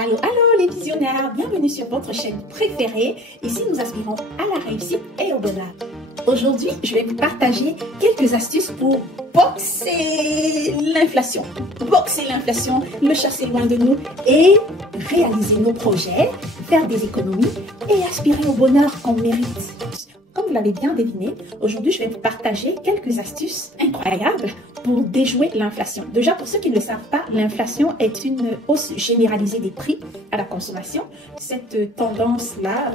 Allô, allô les visionnaires, bienvenue sur votre chaîne préférée. Ici, nous aspirons à la réussite et au bonheur. Aujourd'hui, je vais vous partager quelques astuces pour boxer l'inflation. Boxer l'inflation, le chasser loin de nous et réaliser nos projets, faire des économies et aspirer au bonheur qu'on mérite. Comme vous l'avez bien deviné, aujourd'hui, je vais vous partager quelques astuces incroyables pour déjouer l'inflation. Déjà, pour ceux qui ne le savent pas, l'inflation est une hausse généralisée des prix à la consommation. Cette tendance-là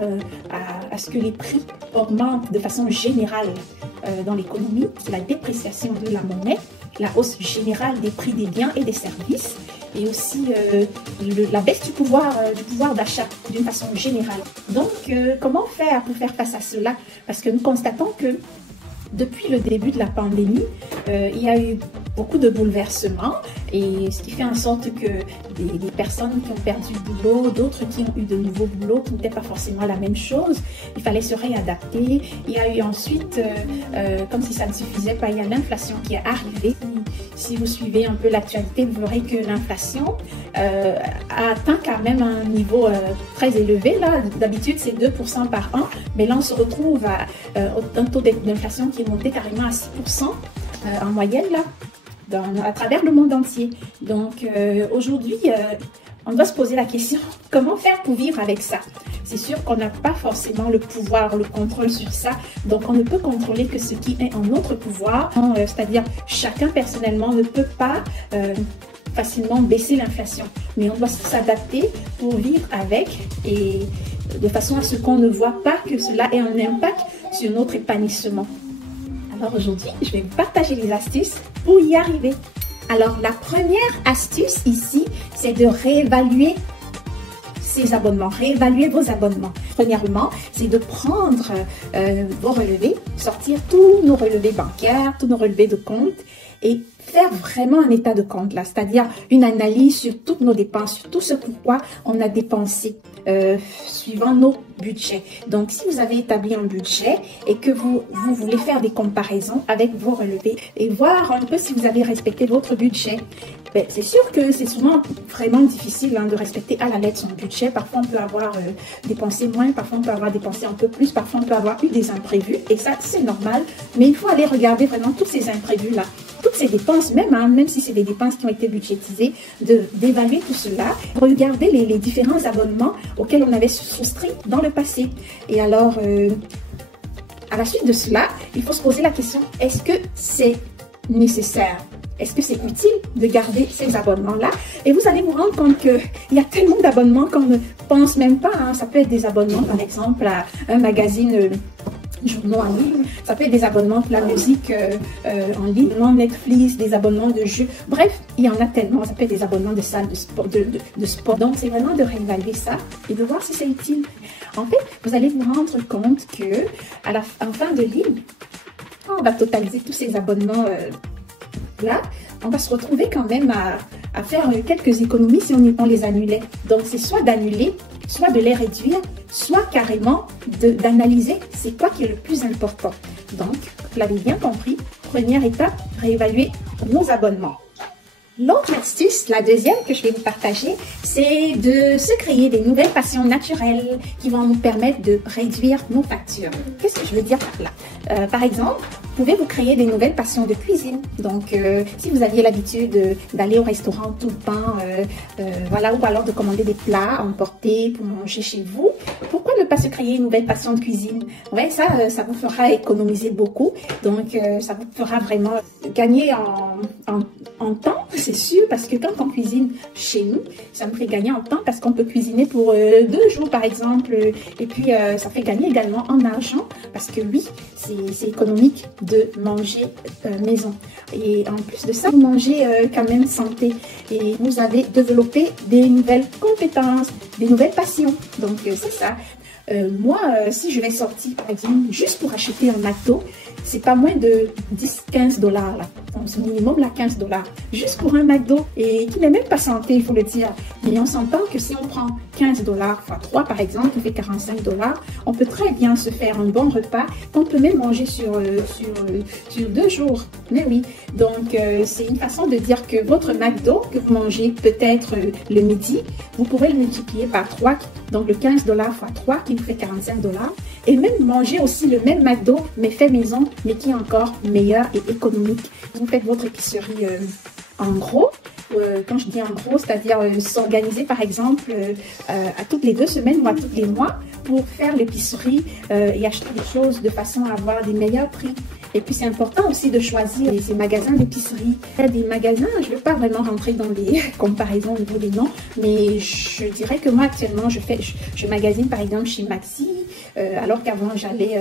à ce que les prix augmentent de façon générale dans l'économie, c'est la dépréciation de la monnaie, la hausse générale des prix des biens et des services, et aussi la baisse du pouvoir d'achat d'une façon générale. Donc, comment faire pour faire face à cela? Parce que nous constatons que depuis le début de la pandémie, il y a eu beaucoup de bouleversements, et ce qui fait en sorte que des personnes qui ont perdu le boulot, d'autres qui ont eu de nouveaux boulots qui n'étaient pas forcément la même chose, il fallait se réadapter. Il y a eu ensuite, comme si ça ne suffisait pas, il y a l'inflation qui est arrivée. Si vous suivez un peu l'actualité, vous verrez que l'inflation a atteint quand même un niveau très élevé. D'habitude, c'est 2% par an, mais là, on se retrouve à un taux d'inflation qui est monté carrément à 6% en moyenne, là, à travers le monde entier. Donc, aujourd'hui, on doit se poser la question, comment faire pour vivre avec ça? C'est sûr qu'on n'a pas forcément le pouvoir, le contrôle sur ça, donc on ne peut contrôler que ce qui est en notre pouvoir, c'est-à-dire chacun personnellement ne peut pas facilement baisser l'inflation, mais on doit s'adapter pour vivre avec, et de façon à ce qu'on ne voit pas que cela ait un impact sur notre épanouissement. Alors aujourd'hui, je vais vous partager les astuces pour y arriver. Alors la première astuce ici, c'est de réévaluer ses abonnements, réévaluer vos abonnements. Premièrement, c'est de prendre vos relevés, sortir tous nos relevés bancaires, tous nos relevés de compte et faire vraiment un état de compte là, c'est-à-dire une analyse sur toutes nos dépenses, sur tout ce pourquoi on a dépensé suivant nos budgets. Donc, si vous avez établi un budget et que vous voulez faire des comparaisons avec vos relevés et voir un peu si vous avez respecté votre budget, ben, c'est sûr que c'est souvent vraiment difficile de respecter à la lettre son budget. Parfois, on peut avoir dépensé moins, parfois on peut avoir dépensé un peu plus, parfois on peut avoir eu des imprévus et ça, c'est normal. Mais il faut aller regarder vraiment tous ces imprévus-là, toutes ces dépenses, même si c'est des dépenses qui ont été budgétisées, d'évaluer tout cela, regarder les différents abonnements auxquels on avait souscrit dans le passé. Et alors, à la suite de cela, il faut se poser la question, est-ce que c'est nécessaire? Est-ce que c'est utile de garder ces abonnements-là? Et vous allez vous rendre compte qu'il y a tellement d'abonnements qu'on ne pense même pas. Ça peut être des abonnements, par exemple, à un magazine journaux en ligne, ça peut être des abonnements pour la musique en ligne, Netflix, des abonnements de jeux, bref, il y en a tellement. Ça peut être des abonnements de salles de sport, de sport. Donc, c'est vraiment de réévaluer ça et de voir si c'est utile. En fait, vous allez vous rendre compte que en fin de ligne, quand on va totaliser tous ces abonnements là, on va se retrouver quand même à faire quelques économies si on les annulait. Donc, c'est soit d'annuler, soit de les réduire, soit carrément d'analyser c'est quoi qui est le plus important. Donc, vous l'avez bien compris, première étape, réévaluer nos abonnements. L'autre astuce, la deuxième que je vais vous partager, c'est de se créer des nouvelles passions naturelles qui vont nous permettre de réduire nos factures. Qu'est-ce que je veux dire par là? Par exemple, vous pouvez vous créer des nouvelles passions de cuisine. Donc, si vous aviez l'habitude d'aller au restaurant tout le temps, voilà, ou alors de commander des plats à emporter pour manger chez vous, pourquoi ne pas se créer une nouvelle passion de cuisine? Ouais, ça vous fera économiser beaucoup. Donc, ça vous fera vraiment gagner en temps, c'est sûr, parce que quand on cuisine chez nous, ça nous fait gagner en temps parce qu'on peut cuisiner pour 2 jours, par exemple. Et puis, ça fait gagner également en argent parce que oui, c'est économique de manger maison. Et en plus de ça, vous mangez quand même santé. Et vous avez développé des nouvelles compétences, des nouvelles passions. Donc, c'est ça. Moi, si je vais sortir, par exemple, juste pour acheter un matos, c'est pas moins de 10-15 $, là. Donc, minimum, là, 15 $. Juste pour un McDo, et qui n'est même pas santé, il faut le dire. Mais on s'entend que si on prend 15 $, enfin 3 par exemple, qui fait 45 $, on peut très bien se faire un bon repas qu'on peut même manger sur 2 jours. Mais oui, donc c'est une façon de dire que votre McDo que vous mangez peut-être le midi, vous pourrez le multiplier par 3, donc le 15 $ fois 3 qui vous fait 45 $. Et même manger aussi le même McDo, mais fait maison, mais qui est encore meilleur et économique. Vous faites votre épicerie en gros. Quand je dis en gros, c'est-à-dire s'organiser par exemple à toutes les 2 semaines ou à tous les mois pour faire l'épicerie et acheter des choses de façon à avoir des meilleurs prix. Et puis c'est important aussi de choisir ces magasins d'épicerie. Il y a des magasins, je ne veux pas vraiment rentrer dans les comparaisons au niveau des noms, mais je dirais que moi actuellement je magasine par exemple chez Maxi, alors qu'avant j'allais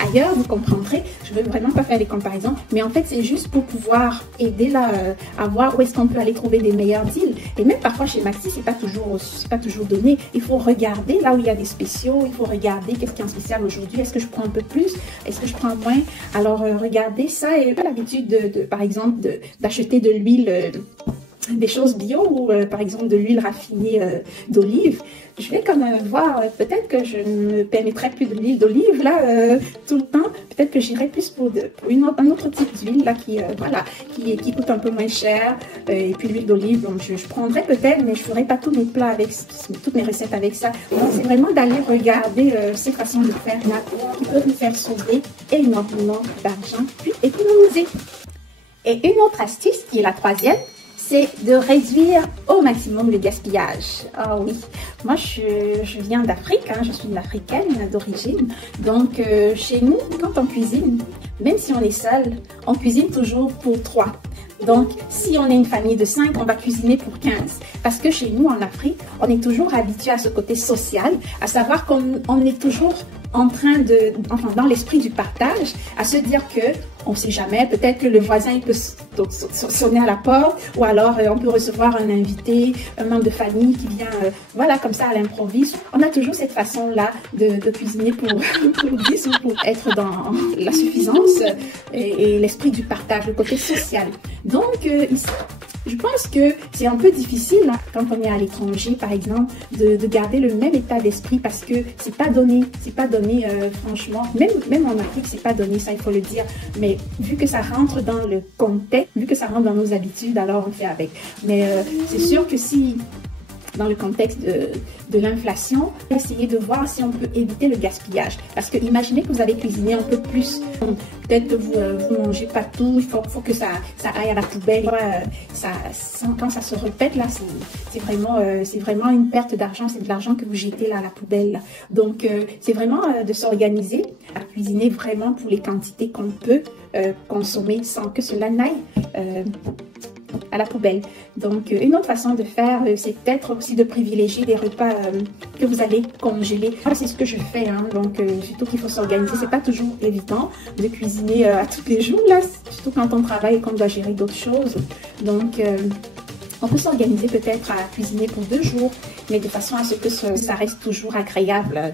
ailleurs, vous comprendrez. Je ne veux vraiment pas faire des comparaisons, mais en fait c'est juste pour pouvoir aider là à voir où est-ce qu'on peut aller trouver des meilleurs deals. Et même parfois chez Maxi, c'est pas toujours donné. Il faut regarder là où il y a des spéciaux, il faut regarder qu'est-ce qui est en spécial aujourd'hui. Est-ce que je prends un peu plus? Est-ce que je prends moins? Alors regardez ça. Et pas l'habitude par exemple d'acheter de l'huile, des choses bio ou par exemple de l'huile raffinée d'olive. Je vais quand même voir, peut-être que je ne me permettrai plus de l'huile d'olive là tout le temps. Peut-être que j'irai plus pour un autre type d'huile là qui coûte un peu moins cher. Et puis l'huile d'olive, donc je prendrai peut-être, mais je ferai pas tous mes plats avec, toutes mes recettes avec ça. Donc c'est vraiment d'aller regarder ces façons de faire là qui peuvent nous faire sauver énormément d'argent puis économiser. Et une autre astuce qui est la troisième, c'est de réduire au maximum le gaspillage. Ah oui, moi je viens d'Afrique, hein, je suis une Africaine d'origine. Donc chez nous, quand on cuisine, même si on est seul, on cuisine toujours pour 3. Donc, si on est une famille de 5, on va cuisiner pour 15. Parce que chez nous, en Afrique, on est toujours habitué à ce côté social, à savoir qu'on est toujours en train dans l'esprit du partage, à se dire que on ne sait jamais, peut-être que le voisin il peut sonner à la porte, ou alors on peut recevoir un invité, un membre de famille qui vient, voilà, comme ça à l'improviste. On a toujours cette façon-là de cuisiner pour 10 ou pour être dans la suffisance et l'esprit du partage, le côté social. Donc, ici, je pense que c'est un peu difficile, hein, quand on est à l'étranger, par exemple, de garder le même état d'esprit parce que c'est pas donné, franchement. Même en Afrique, c'est pas donné, ça il faut le dire. Mais vu que ça rentre dans le contexte, vu que ça rentre dans nos habitudes, alors on fait avec. Mais c'est sûr que si dans le contexte de l'inflation, essayez de voir si on peut éviter le gaspillage. Parce que imaginez que vous avez cuisiné un peu plus, peut-être que vous ne mangez pas tout, il faut que ça aille à la poubelle. Quand ça se répète, là, c'est vraiment une perte d'argent, c'est de l'argent que vous jetez là à la poubelle. Là. Donc, c'est vraiment de s'organiser, à cuisiner vraiment pour les quantités qu'on peut consommer sans que cela n'aille à la poubelle. Donc, une autre façon de faire, c'est peut-être aussi de privilégier des repas que vous allez congeler. C'est ce que je fais, hein. Donc, surtout qu'il faut s'organiser. C'est pas toujours évident de cuisiner à tous les jours, là, surtout quand on travaille et qu'on doit gérer d'autres choses. Donc, on peut s'organiser peut-être à cuisiner pour 2 jours, mais de façon à ce que ça reste toujours agréable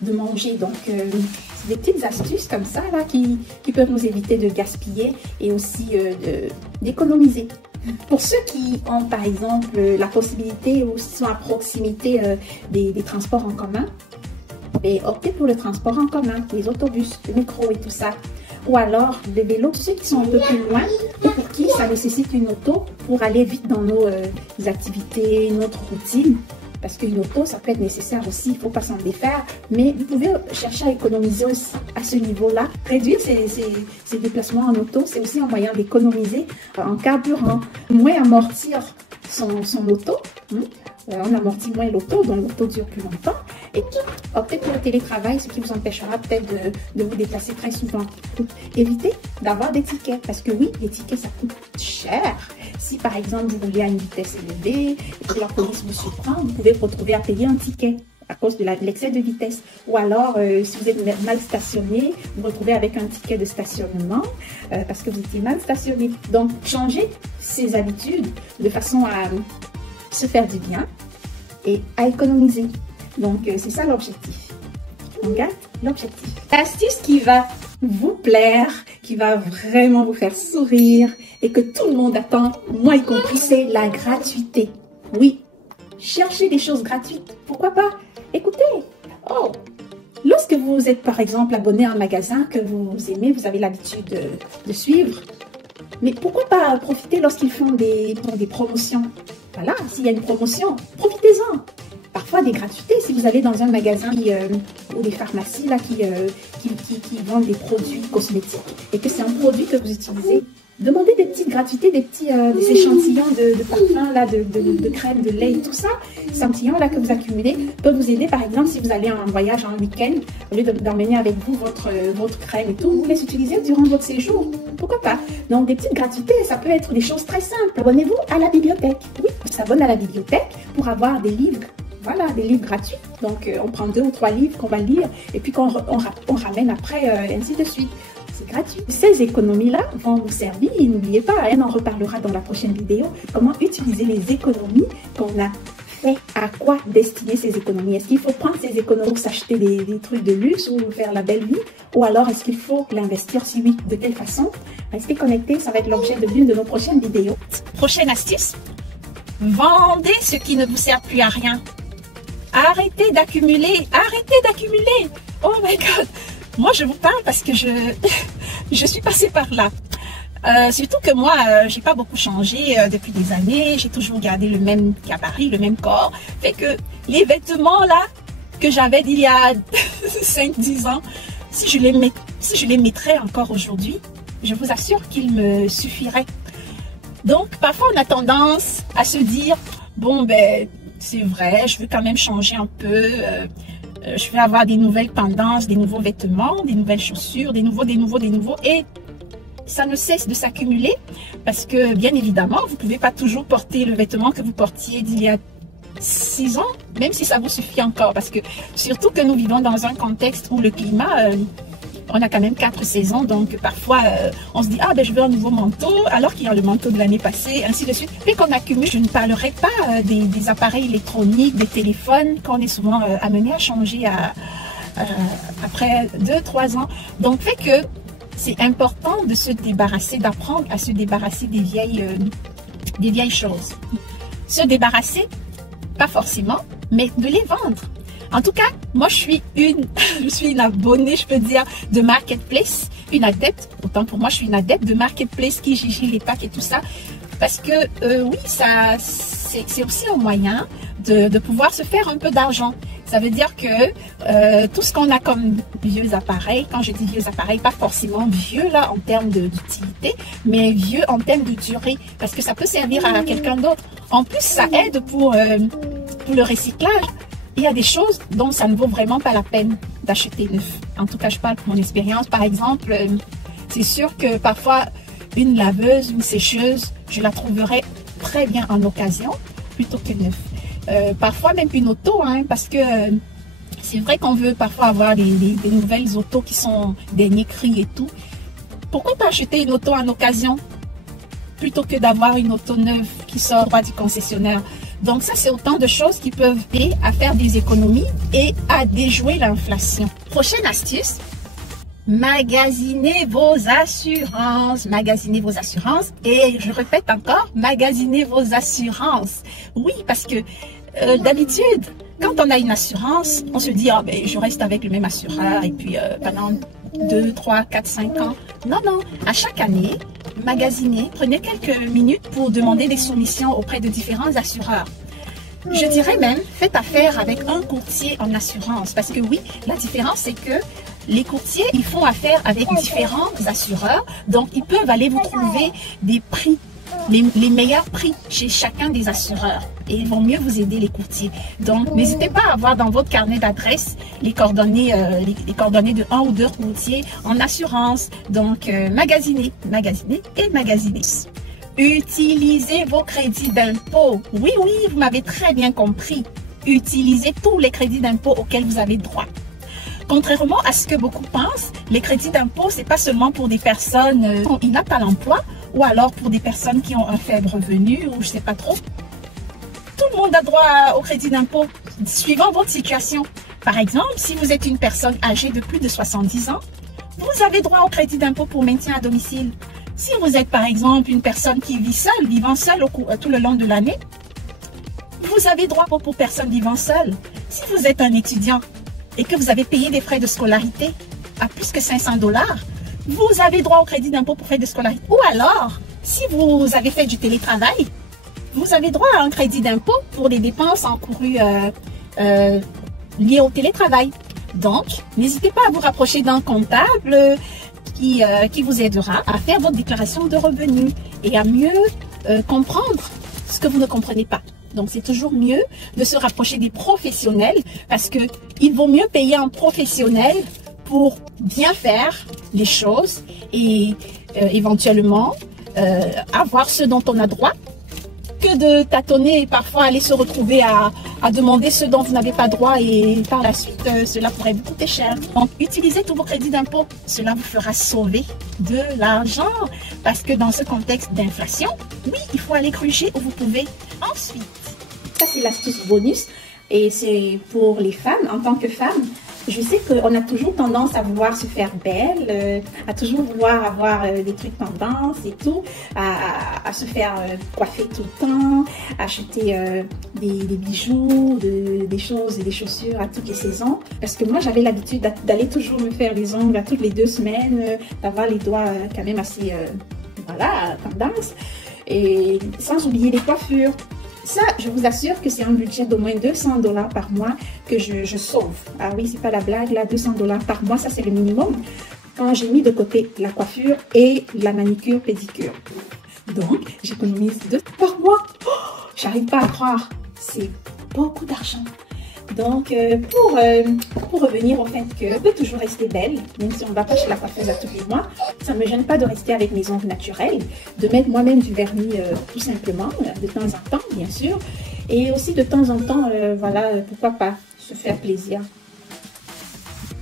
de manger. Donc, c'est des petites astuces comme ça là, qui peuvent nous éviter de gaspiller et aussi d'économiser. Pour ceux qui ont par exemple la possibilité ou sont à proximité des transports en commun, et optez pour le transport en commun, les autobus, le métro et tout ça. Ou alors les vélos, ceux qui sont un peu plus loin ou pour qui ça nécessite une auto pour aller vite dans nos activités, notre routine. Parce qu'une auto, ça peut être nécessaire aussi, il ne faut pas s'en défaire. Mais vous pouvez chercher à économiser aussi à ce niveau-là. Réduire ces déplacements en auto, c'est aussi un moyen d'économiser en carburant. Moins amortir son auto. On amortit moins l'auto, donc l'auto dure plus longtemps. Et optez pour le télétravail, ce qui vous empêchera peut-être de vous déplacer très souvent. Évitez d'avoir des tickets, parce que oui, les tickets, ça coûte cher. Si par exemple, vous roulez à une vitesse élevée et que la police vous surprend, vous pouvez vous retrouver à payer un ticket à cause de l'excès de vitesse. Ou alors, si vous êtes mal stationné, vous vous retrouvez avec un ticket de stationnement parce que vous étiez mal stationné. Donc, changez ces habitudes de façon à se faire du bien et à économiser. Donc, c'est ça l'objectif. On garde l'objectif. L'astuce qui va vous plaire, qui va vraiment vous faire sourire et que tout le monde attend, moi y compris, c'est la gratuité. Oui, cherchez des choses gratuites, pourquoi pas? Écoutez, oh, lorsque vous êtes par exemple abonné à un magasin que vous aimez, vous avez l'habitude de suivre, mais pourquoi pas profiter lorsqu'ils font des promotions? Voilà, s'il y a une promotion, profitez-en. Parfois des gratuités, si vous allez dans un magasin ou des pharmacies là, qui vendent des produits cosmétiques et que c'est un produit que vous utilisez, demandez des petites gratuités, des échantillons de parfums, là, de crème, de lait et tout ça. Ces échantillons là que vous accumulez peuvent vous aider. Par exemple, si vous allez en voyage en week-end, au lieu d'emmener avec vous votre crème et tout, vous les utilisez durant votre séjour. Pourquoi pas? Donc des petites gratuités, ça peut être des choses très simples. Abonnez-vous à la bibliothèque. Oui, on s'abonne à la bibliothèque pour avoir des livres. Voilà, des livres gratuits. Donc, on prend 2 ou 3 livres qu'on va lire et puis qu'on ramène après, ainsi de suite. C'est gratuit. Ces économies-là vont vous servir. Et n'oubliez pas, on en reparlera dans la prochaine vidéo, comment utiliser les économies qu'on a fait. À quoi destiner ces économies? Est-ce qu'il faut prendre ces économies pour s'acheter des trucs de luxe ou faire la belle vie? Ou alors, est-ce qu'il faut l'investir? Si oui, de quelle façon? Restez connectés, ça va être l'objet de l'une de nos prochaines vidéos. Prochaine astuce, vendez ce qui ne vous sert plus à rien. Arrêtez d'accumuler, arrêtez d'accumuler. Oh my God. Moi, je vous parle parce que je suis passée par là. Surtout que moi, j'ai pas beaucoup changé depuis des années. J'ai toujours gardé le même gabarit, le même corps. Fait que les vêtements là que j'avais d'il y a 5-10 ans, si je les mettrais encore aujourd'hui, je vous assure qu'ils me suffiraient. Donc, parfois, on a tendance à se dire, bon, ben, c'est vrai, je veux quand même changer un peu, je veux avoir des nouvelles tendances, des nouveaux vêtements, des nouvelles chaussures, des nouveaux, et ça ne cesse de s'accumuler parce que, bien évidemment, vous ne pouvez pas toujours porter le vêtement que vous portiez d'il y a 6 ans, même si ça vous suffit encore, parce que surtout que nous vivons dans un contexte où le climat... on a quand même 4 saisons, donc parfois on se dit ah ben je veux un nouveau manteau alors qu'il y a le manteau de l'année passée, ainsi de suite. Et qu'on accumule, je ne parlerai pas des appareils électroniques, des téléphones qu'on est souvent amené à changer après 2-3 ans. Donc fait que c'est important de se débarrasser, d'apprendre à se débarrasser des vieilles choses. Se débarrasser, pas forcément, mais de les vendre. En tout cas, moi, je suis une abonnée, je peux dire, de Marketplace, une adepte. Autant pour moi, je suis une adepte de Marketplace, Kijiji, les packs et tout ça. Parce que, oui, c'est aussi un moyen de pouvoir se faire un peu d'argent. Ça veut dire que tout ce qu'on a comme vieux appareils, quand je dis vieux appareils, pas forcément vieux là en termes d'utilité, mais vieux en termes de durée, parce que ça peut servir à quelqu'un d'autre. En plus, ça aide pour le recyclage. Il y a des choses dont ça ne vaut vraiment pas la peine d'acheter neuf. En tout cas, je parle pour mon expérience. Par exemple, c'est sûr que parfois, une laveuse, une sécheuse, je la trouverais très bien en occasion plutôt que neuf. Parfois même une auto, hein, parce que c'est vrai qu'on veut parfois avoir des nouvelles autos qui sont dernier cri et tout. Pourquoi pas acheter une auto en occasion plutôt que d'avoir une auto neuve qui sort droit du concessionnaire? Donc ça, c'est autant de choses qui peuvent aider à faire des économies et à déjouer l'inflation. Prochaine astuce, magasinez vos assurances. Magasinez vos assurances. Et je répète encore, magasinez vos assurances. Oui, parce que d'habitude, quand on a une assurance, on se dit, ah ben, je reste avec le même assureur et puis pendant 2, 3, 4, 5 ans. Non, non, à chaque année, magasinez, prenez quelques minutes pour demander des soumissions auprès de différents assureurs. Je dirais même, faites affaire avec un courtier en assurance. Parce que oui, la différence, c'est que les courtiers, ils font affaire avec différents assureurs. Donc, ils peuvent aller vous trouver des prix, les meilleurs prix chez chacun des assureurs. Et ils vont mieux vous aider, les courtiers. Donc, n'hésitez pas à avoir dans votre carnet d'adresse les coordonnées de un ou deux courtiers en assurance. Donc, magasinez et magasinez. Utilisez vos crédits d'impôt. Oui, oui, vous m'avez très bien compris. Utilisez tous les crédits d'impôt auxquels vous avez droit. Contrairement à ce que beaucoup pensent, les crédits d'impôt, c'est pas seulement pour des personnes inaptes à l'emploi ou alors pour des personnes qui ont un faible revenu ou je sais pas trop. Tout le monde a droit au crédit d'impôt, suivant votre situation. Par exemple, si vous êtes une personne âgée de plus de 70 ans, vous vous avez droit au crédit d'impôt pour maintien à domicile. Si vous êtes par exemple une personne qui vit seule, vivant seule tout le long de l'année, vous avez droit pour personne vivant seule. Si vous êtes un étudiant et que vous avez payé des frais de scolarité à plus que 500 $, vous avez droit au crédit d'impôt pour frais de scolarité. Ou alors, si vous avez fait du télétravail, vous avez droit à un crédit d'impôt pour les dépenses encourues liées au télétravail. Donc, n'hésitez pas à vous rapprocher d'un comptable qui vous aidera à faire votre déclaration de revenus et à mieux comprendre ce que vous ne comprenez pas. Donc, c'est toujours mieux de se rapprocher des professionnels parce que il vaut mieux payer un professionnel pour bien faire les choses et éventuellement avoir ce dont on a droit que de tâtonner et parfois aller se retrouver à demander ce dont vous n'avez pas droit et par la suite, cela pourrait vous coûter cher. Donc, utilisez tous vos crédits d'impôt. Cela vous fera sauver de l'argent parce que dans ce contexte d'inflation, oui, il faut aller crucher où vous pouvez. Ensuite, ça c'est l'astuce bonus et c'est pour les femmes. En tant que femme, je sais qu'on a toujours tendance à vouloir se faire belle, à toujours vouloir avoir des trucs tendance et tout, à se faire coiffer tout le temps, acheter des bijoux, des choses et des chaussures à toutes les saisons. Parce que moi, j'avais l'habitude d'aller toujours me faire les ongles à toutes les 2 semaines, d'avoir les doigts quand même assez, voilà, tendance. Et sans oublier les coiffures. Ça, je vous assure que c'est un budget d'au moins 200 $ par mois que je sauve. Ah oui, c'est pas la blague, là, 200 $ par mois, ça c'est le minimum. Quand j'ai mis de côté la coiffure et la manicure, pédicure. Donc, j'économise 2 par mois. Oh, j'arrive pas à croire. C'est beaucoup d'argent. Donc, pour revenir au fait qu'on peut toujours rester belle, même si on ne va pas chez la coiffeuse à tous les mois, ça ne me gêne pas de rester avec mes ongles naturels, de mettre moi-même du vernis tout simplement, de temps en temps, bien sûr, et aussi de temps en temps, voilà, pourquoi pas se faire plaisir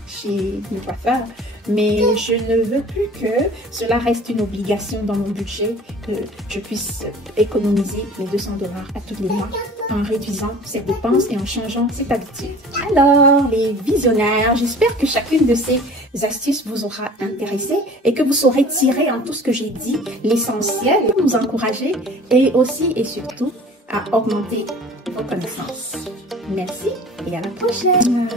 chez le coiffeur. Mais je ne veux plus que cela reste une obligation dans mon budget, que je puisse économiser mes 200 $ à tous les mois en réduisant cette dépense et en changeant cette habitude. Alors, les visionnaires, j'espère que chacune de ces astuces vous aura intéressé et que vous saurez tirer en tout ce que j'ai dit l'essentiel pour nous encourager et aussi et surtout à augmenter vos connaissances. Merci et à la prochaine.